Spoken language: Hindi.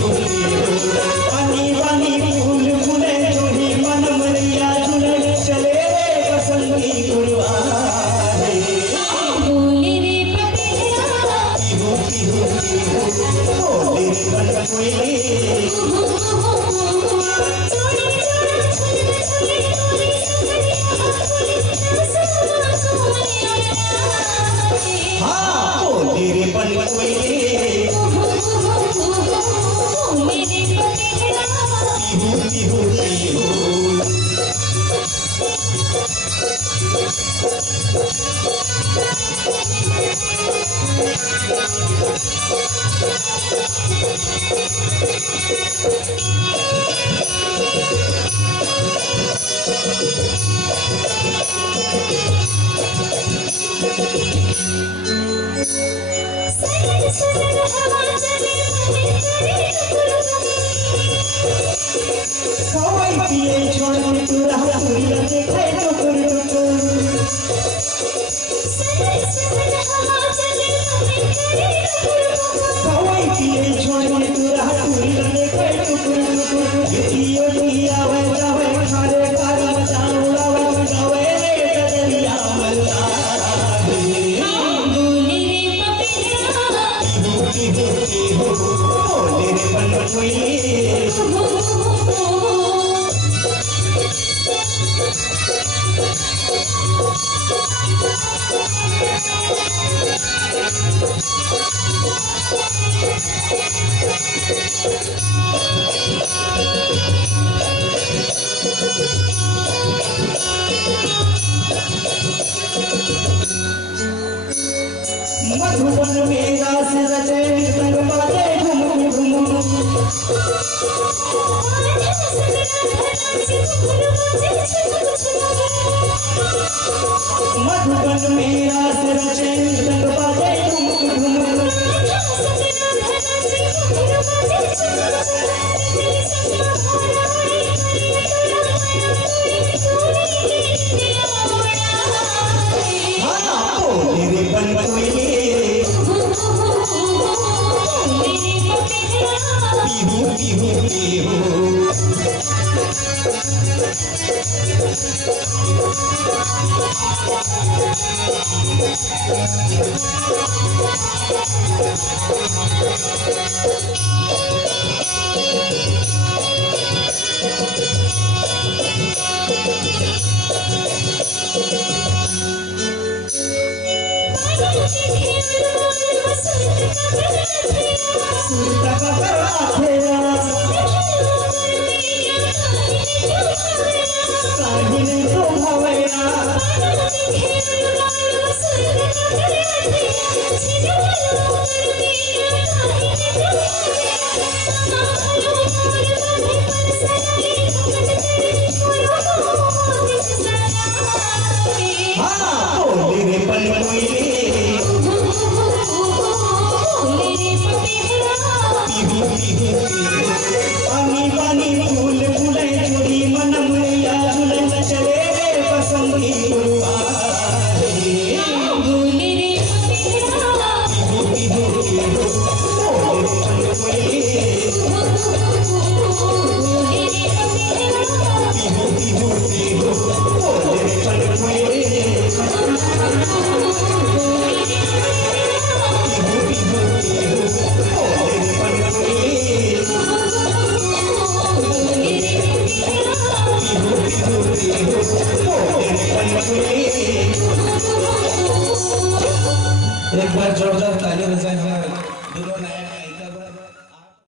पानी पानी फूल फूले जोड़ी मन मरिया झूले चले बसंती गुरुवारे बोले रे पपिया बोले रे बन कोयले हाँ बोले रे बन कोयले सवाई पिए छोड़ तू रहा पूरी देखे तो कर सवाई पिए छोड़ तू रहा पूरी देखे तो कर जियो दुनिया वे जावे खारे कार मचाओ उड़ावे जावे दरिया मल्ला बोले रे पपिया बोले रे बन कोयले मधुबन में रास रचे संग बाजे घुम घुम मधुबन में रास रचे संग बाजे घुम घुम बोले रे बन कोयले पीहू पीहू पीहू सुरता का फेरा साहिल को भवया हाँ बोले रे बन कोयले पानी पानी फूल फूले जोड़ी मन मरिया झूले चले बसंती गुरुवारे बोले रे पपिया बोले रे बन कोयले बोले रे बन कोयले एक बार जोरदार ताली बजाएं।